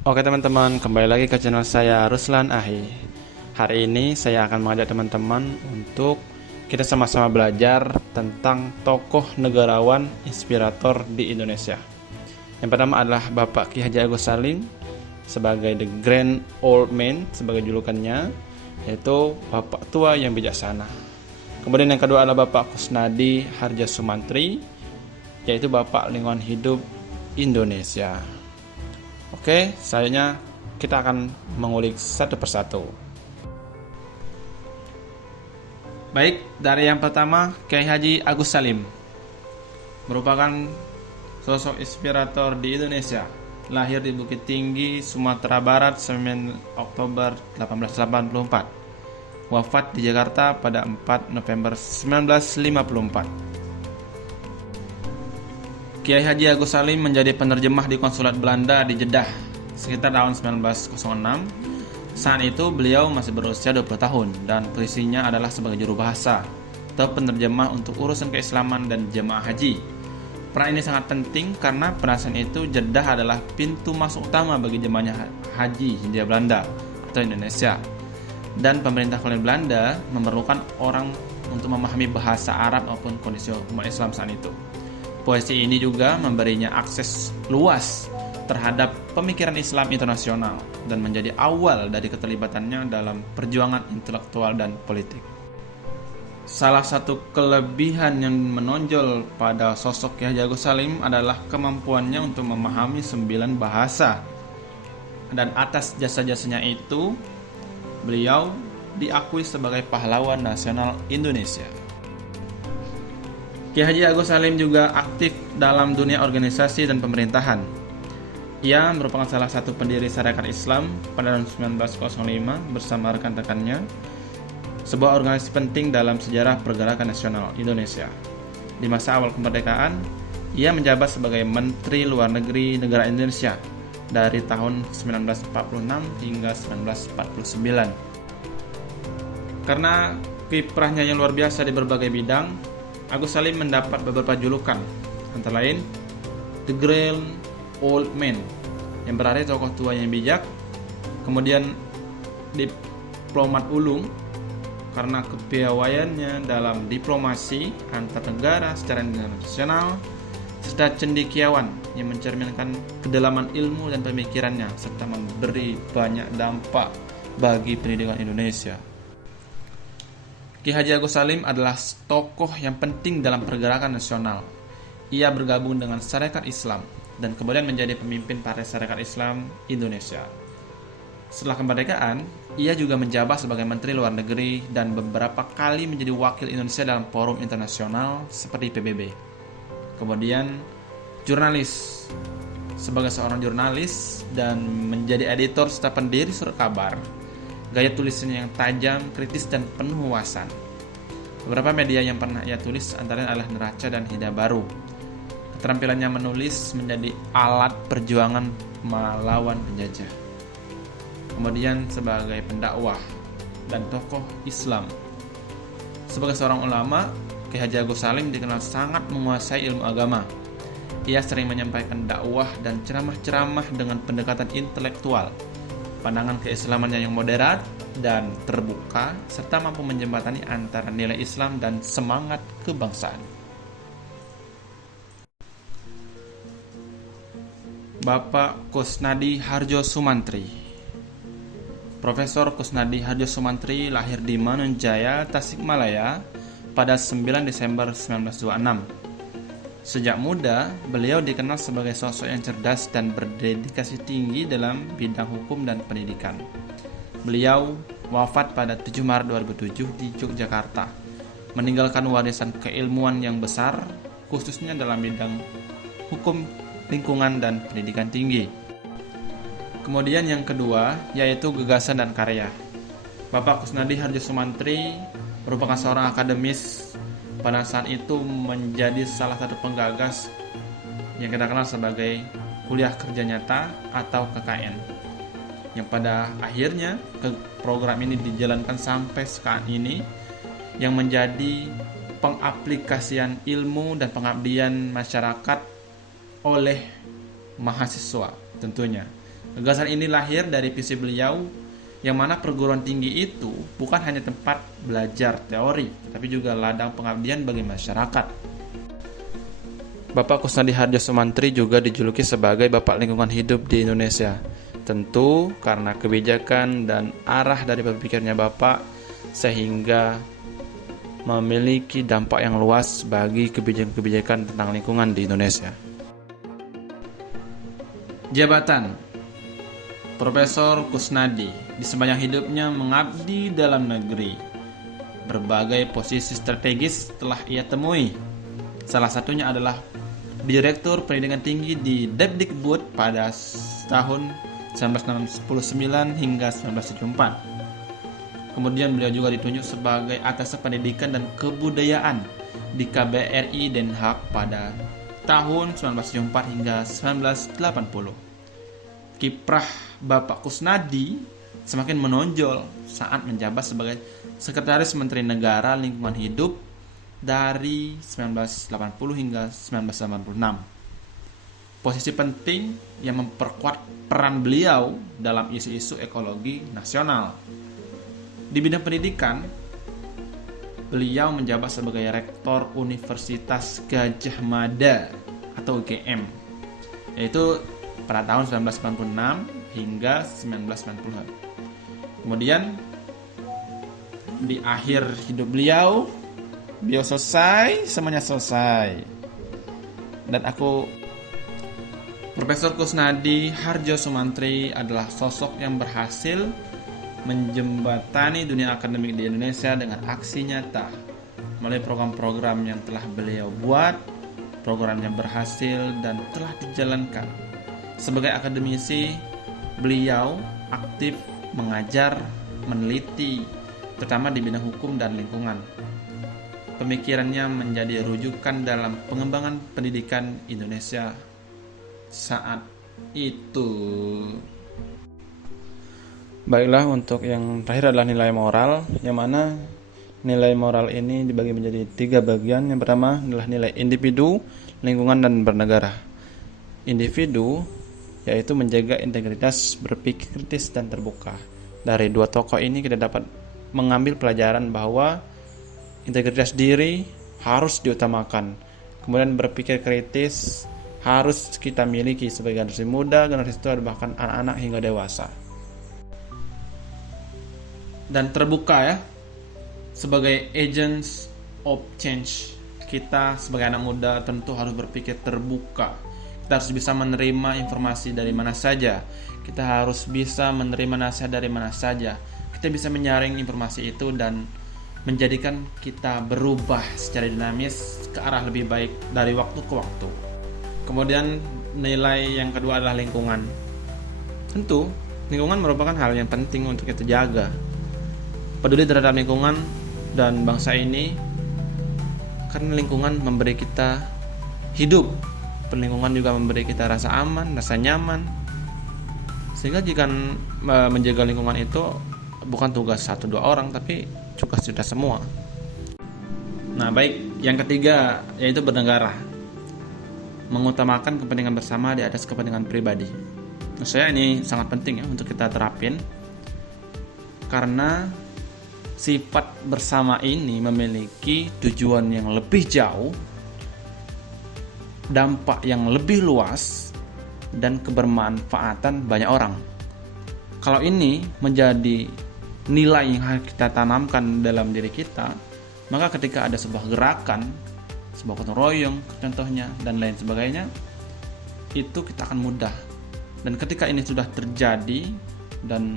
Oke teman-teman, kembali lagi ke channel saya Ruslan Ahi. Hari ini saya akan mengajak teman-teman untuk kita sama-sama belajar tentang tokoh negarawan inspirator di Indonesia. Yang pertama adalah Bapak Ki Haji Agus Salim sebagai The Grand Old Man sebagai julukannya, yaitu Bapak Tua yang Bijaksana. Kemudian yang kedua adalah Bapak Kusnadi Harja Sumantri, yaitu Bapak Lingkungan Hidup Indonesia. Oke, selanjutnya kita akan mengulik satu persatu. Baik, dari yang pertama, Kiai Haji Agus Salim merupakan sosok inspirator di Indonesia. Lahir di Bukit Tinggi, Sumatera Barat, 9 Oktober 1884. Wafat di Jakarta pada 4 November 1954. Kiai Haji Agus Salim menjadi penerjemah di konsulat Belanda di Jeddah sekitar tahun 1906. Saat itu beliau masih berusia 20 tahun dan posisinya adalah sebagai juru bahasa atau penerjemah untuk urusan keislaman dan jemaah haji. Peran ini sangat penting karena pada saat itu Jeddah adalah pintu masuk utama bagi jemaahnya haji Hindia Belanda atau Indonesia. Dan pemerintah kolonial Belanda memerlukan orang untuk memahami bahasa Arab maupun kondisi umat Islam saat itu. Posisi ini juga memberinya akses luas terhadap pemikiran Islam internasional dan menjadi awal dari keterlibatannya dalam perjuangan intelektual dan politik. Salah satu kelebihan yang menonjol pada sosok Kiai Haji Agus Salim adalah kemampuannya untuk memahami 9 bahasa. Dan atas jasa-jasanya itu, beliau diakui sebagai pahlawan nasional Indonesia. Kiai Haji Agus Salim juga aktif dalam dunia organisasi dan pemerintahan. Ia merupakan salah satu pendiri Sarekat Islam pada tahun 1905 bersama rekan-rekannya, sebuah organisasi penting dalam sejarah pergerakan nasional Indonesia. Di masa awal kemerdekaan, ia menjabat sebagai Menteri Luar Negeri Negara Indonesia dari tahun 1946 hingga 1949. Karena kiprahnya yang luar biasa di berbagai bidang, Agus Salim mendapat beberapa julukan, antara lain The Grand Old Man, yang berarti tokoh tua yang bijak. Kemudian diplomat ulung, karena kepiawaiannya dalam diplomasi antar negara secara internasional, serta cendekiawan yang mencerminkan kedalaman ilmu dan pemikirannya, serta memberi banyak dampak bagi pendidikan Indonesia. Ki Haji Agus Salim adalah tokoh yang penting dalam pergerakan nasional. Ia bergabung dengan Sarekat Islam dan kemudian menjadi pemimpin Partai Sarekat Islam Indonesia. Setelah kemerdekaan, ia juga menjabat sebagai Menteri Luar Negeri dan beberapa kali menjadi wakil Indonesia dalam forum internasional seperti PBB. Kemudian jurnalis, sebagai seorang jurnalis dan menjadi editor serta pendiri surat kabar. Gaya tulisannya yang tajam, kritis, dan penuh wawasan. Beberapa media yang pernah ia tulis antaranya adalah Neraca dan Hidayah Baru. Keterampilannya menulis menjadi alat perjuangan melawan penjajah. Kemudian sebagai pendakwah dan tokoh Islam. Sebagai seorang ulama, Kiai Haji Agus Salim dikenal sangat menguasai ilmu agama. Ia sering menyampaikan dakwah dan ceramah-ceramah dengan pendekatan intelektual, pandangan keislamannya yang moderat dan terbuka, serta mampu menjembatani antara nilai Islam dan semangat kebangsaan. Bapak Kusnadi Harjo Sumantri. Profesor Kusnadi Harjo Sumantri lahir di Manunjaya, Tasikmalaya pada 9 Desember 1926. Sejak muda, beliau dikenal sebagai sosok yang cerdas dan berdedikasi tinggi dalam bidang hukum dan pendidikan. Beliau wafat pada 7 Maret 2007 di Yogyakarta, meninggalkan warisan keilmuan yang besar, khususnya dalam bidang hukum, lingkungan, dan pendidikan tinggi. Kemudian yang kedua, yaitu gagasan dan karya. Bapak Kusnadi Harjo Sumantri merupakan seorang akademis. Pada saat itu menjadi salah satu penggagas yang kita kenal sebagai kuliah kerja nyata atau KKN, yang pada akhirnya program ini dijalankan sampai saat ini, yang menjadi pengaplikasian ilmu dan pengabdian masyarakat oleh mahasiswa tentunya. Gagasan ini lahir dari visi beliau yang mana perguruan tinggi itu bukan hanya tempat belajar teori, tapi juga ladang pengabdian bagi masyarakat. Bapak Kusnadi Hardjo Sumantri juga dijuluki sebagai Bapak Lingkungan Hidup di Indonesia. Tentu karena kebijakan dan arah dari berpikirnya Bapak sehingga memiliki dampak yang luas bagi kebijakan-kebijakan tentang lingkungan di Indonesia. Jabatan Profesor Kusnadi di sepanjang hidupnya mengabdi dalam negeri. Berbagai posisi strategis telah ia temui. Salah satunya adalah Direktur Pendidikan Tinggi di Depdikbud pada tahun 1969 hingga 1974. Kemudian beliau juga ditunjuk sebagai Atas Pendidikan dan Kebudayaan di KBRI Den Haag pada tahun 1974 hingga 1980. Kiprah Bapak Kusnadi semakin menonjol saat menjabat sebagai Sekretaris Menteri Negara Lingkungan Hidup dari 1980 hingga 1986. Posisi penting yang memperkuat peran beliau dalam isu-isu ekologi nasional. Di bidang pendidikan, beliau menjabat sebagai Rektor Universitas Gadjah Mada atau UGM, yaitu pada tahun 1996 hingga 1990. Kemudian di akhir hidup beliau selesai, semuanya selesai. Dan Profesor Kusnadi Hardjo Sumantri adalah sosok yang berhasil menjembatani dunia akademik di Indonesia dengan aksi nyata melalui program-program yang telah beliau buat, program yang berhasil dan telah dijalankan. Sebagai akademisi, beliau aktif mengajar, meneliti, terutama di bidang hukum dan lingkungan. Pemikirannya menjadi rujukan dalam pengembangan pendidikan Indonesia saat itu. Baiklah, untuk yang terakhir adalah nilai moral, yang mana nilai moral ini dibagi menjadi 3 bagian. Yang pertama adalah nilai individu, lingkungan, dan bernegara. Individu yaitu menjaga integritas, berpikir kritis, dan terbuka. Dari 2 tokoh ini kita dapat mengambil pelajaran bahwa integritas diri harus diutamakan. Kemudian berpikir kritis harus kita miliki sebagai generasi muda, generasi tua, bahkan anak-anak hingga dewasa. Dan terbuka ya, sebagai agents of change. Kita sebagai anak muda tentu harus berpikir terbuka. Kita harus bisa menerima informasi dari mana saja. Kita harus bisa menerima nasihat dari mana saja. Kita bisa menyaring informasi itu dan menjadikan kita berubah secara dinamis ke arah lebih baik dari waktu ke waktu. Kemudian nilai yang kedua adalah lingkungan. Tentu, lingkungan merupakan hal yang penting untuk kita jaga. Peduli terhadap lingkungan dan bangsa ini, karena lingkungan memberi kita hidup. Lingkungan juga memberi kita rasa aman, rasa nyaman. Sehingga jika menjaga lingkungan itu bukan tugas 1-2 orang, tapi tugas kita semua. Nah, baik, yang ketiga yaitu bernegara. Mengutamakan kepentingan bersama di atas kepentingan pribadi. Menurut saya ini sangat penting ya untuk kita terapin, karena sifat bersama ini memiliki tujuan yang lebih jauh, dampak yang lebih luas, dan kebermanfaatan banyak orang. Kalau ini menjadi nilai yang harus kita tanamkan dalam diri kita, maka ketika ada sebuah gerakan, sebuah gotong royong contohnya, dan lain sebagainya, itu kita akan mudah. Dan ketika ini sudah terjadi dan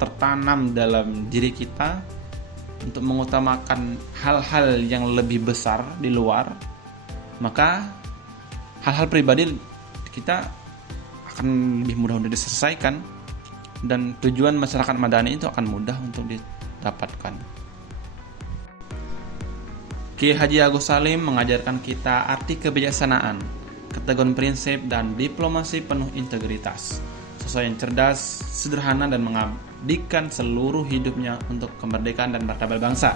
tertanam dalam diri kita untuk mengutamakan hal-hal yang lebih besar di luar, maka hal-hal pribadi kita akan lebih mudah untuk diselesaikan, dan tujuan masyarakat madani itu akan mudah untuk didapatkan. Kiai Haji Agus Salim mengajarkan kita arti kebijaksanaan, keteguhan prinsip, dan diplomasi penuh integritas. Sosok yang cerdas, sederhana, dan mengabdikan seluruh hidupnya untuk kemerdekaan dan martabat bangsa.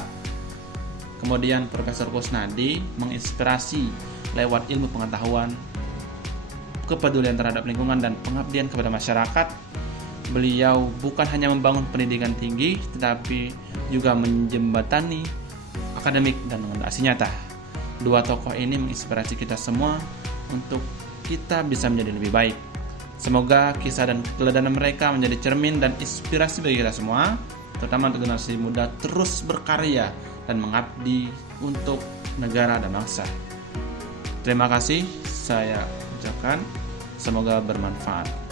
Kemudian Profesor Kusnadi menginspirasi lewat ilmu pengetahuan, kepedulian terhadap lingkungan dan pengabdian kepada masyarakat. Beliau bukan hanya membangun pendidikan tinggi, tetapi juga menjembatani akademik dan aksi nyata. Dua tokoh ini menginspirasi kita semua untuk kita bisa menjadi lebih baik. Semoga kisah dan keteladanan mereka menjadi cermin dan inspirasi bagi kita semua, terutama untuk generasi muda terus berkarya dan mengabdi untuk negara dan bangsa. Terima kasih saya ucapkan, semoga bermanfaat.